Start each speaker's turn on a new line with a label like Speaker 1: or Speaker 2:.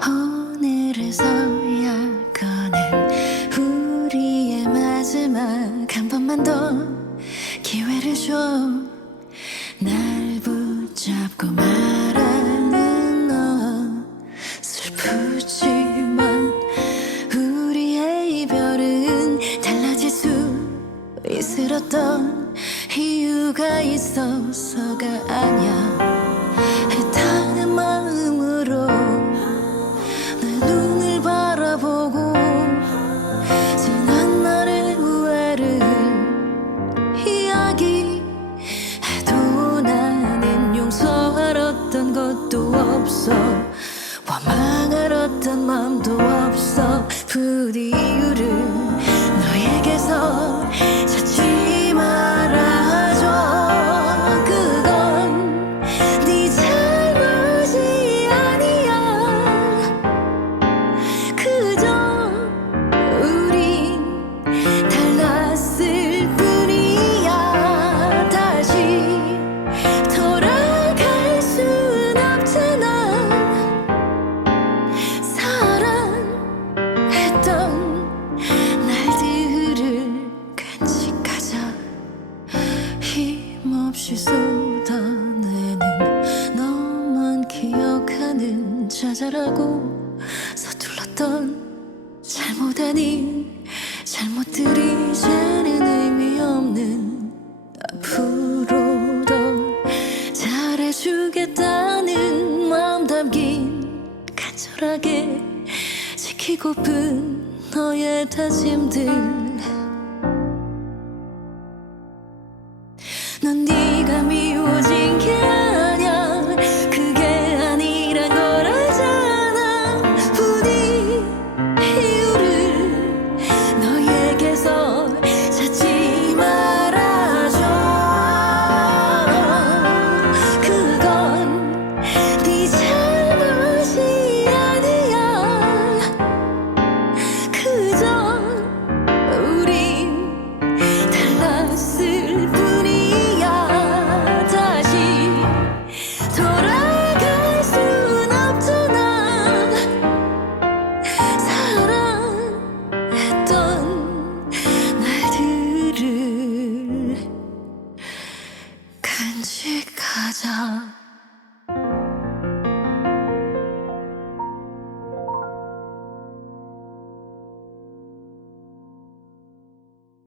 Speaker 1: 오늘에서야 꺼낸 우리의 마지막 한 번만 더 기회를 줘. 날 붙잡고 말하는 너 슬프지만 우리의 이별은 달라질 수 있었던 이유가 있어서가 아니야 없어. 원망할 어떤 마음도 없어. 부디 없이 쏟아내는 너만 기억하는 자잘하고 서툴렀던 잘못 아닌 잘못들이 이제는 의미 없는 앞으로 더 잘해주겠다는 마음 담긴 간절하게 지키고픈 너의 다짐들 넌 네가 미워진 게 아니야. 그게 아니란 걸 알잖아. 부디 이유를 너에게서 찾지 말아줘. 그건 네 잘못이 아니야. 그저 우린 달랐어 지나갔던 날들을 간직하자.